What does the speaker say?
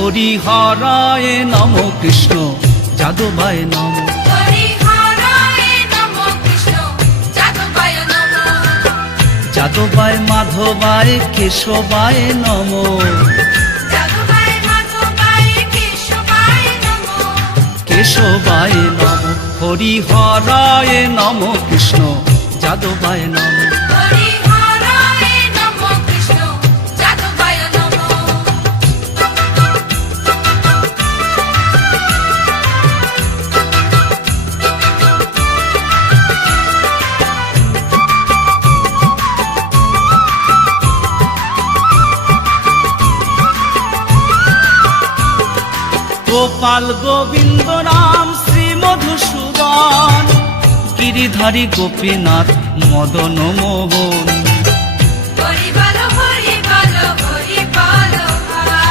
হরিহরায় Nam Krishna যাদবায় Nam. যাদবায় মাধবায় কেশবায় Nam. কেশবায় Nam. হরিহরায় Nam Krishna যাদবায় Nam. Gopal Govinda Ram Shri Madhusudan, Giridhari Gopinath Madan Mohan.